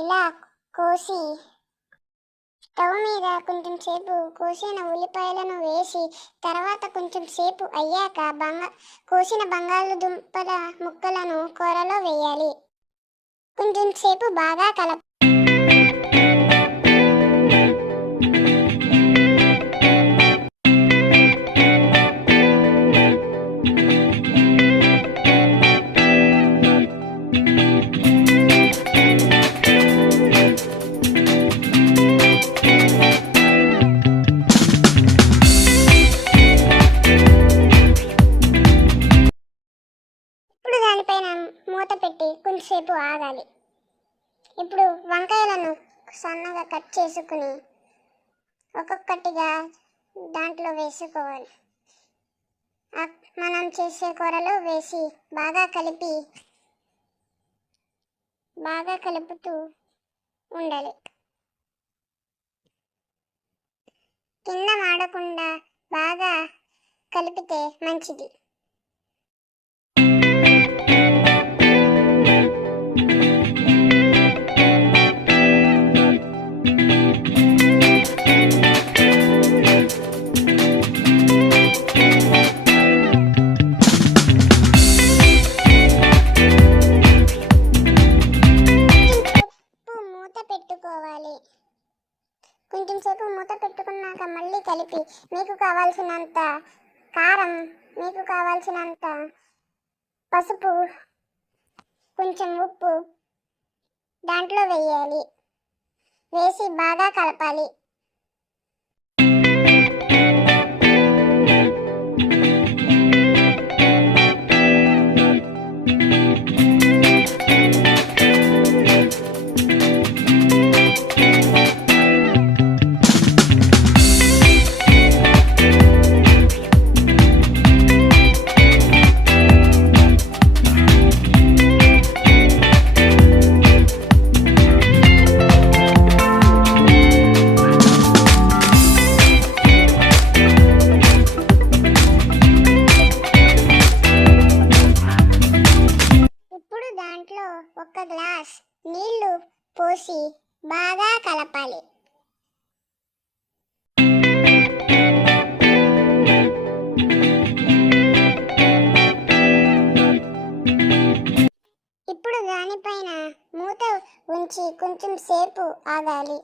ఇలా కోసి స్టవ్ మీద కొంచెం సేపు కోసిన ఉల్లిపాయలను వేసి తర్వాత కొంచెం సేపు అయ్యాక కోసిన బంగాళదుంపల ముక్కలను కూరలో వేయాలి. కొంచెం సేపు బాగా దానిపైన మూత పెట్టి కొంచెంసేపు ఆగాలి. ఇప్పుడు వంకాయలను సన్నగా కట్ చేసుకుని ఒక్కొక్కటిగా దాంట్లో వేసుకోవాలి. మనం చేసే కూరలో వేసి బాగా కలుపుతూ ఉండాలి. కింద మాడకుండా బాగా కలిపితే మంచిది. కొంచెం సేపు మూత పెట్టుకున్నాక మళ్ళీ కలిపి మీకు కావాల్సినంత కారం, మీకు కావాల్సినంత పసుపు, కొంచెం ఉప్పు దాంట్లో వేయాలి. వేసి బాగా కలపాలి. ఒక గ్లాస్ నీళ్లు పోసి బాగా కలపాలి. ఇప్పుడు దానిపైన మూత ఉంచి కొంచెం సేపు ఆగాలి.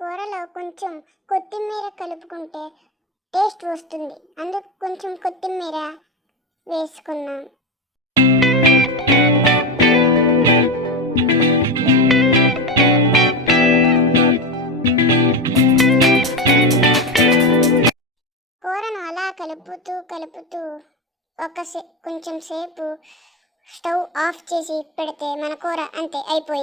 కూరలో కొంచెం కొత్తిమీర కలుపుకుంటే టేస్ట్ వస్తుంది. అందుకు కొంచెం కొత్తిమీర వేసుకున్నాం. కూరను అలా కలుపుతూ కొంచెం సేపు స్టవ్ ఆఫ్ చేసి పెడితే మన కూర అంతే అయిపోయింది.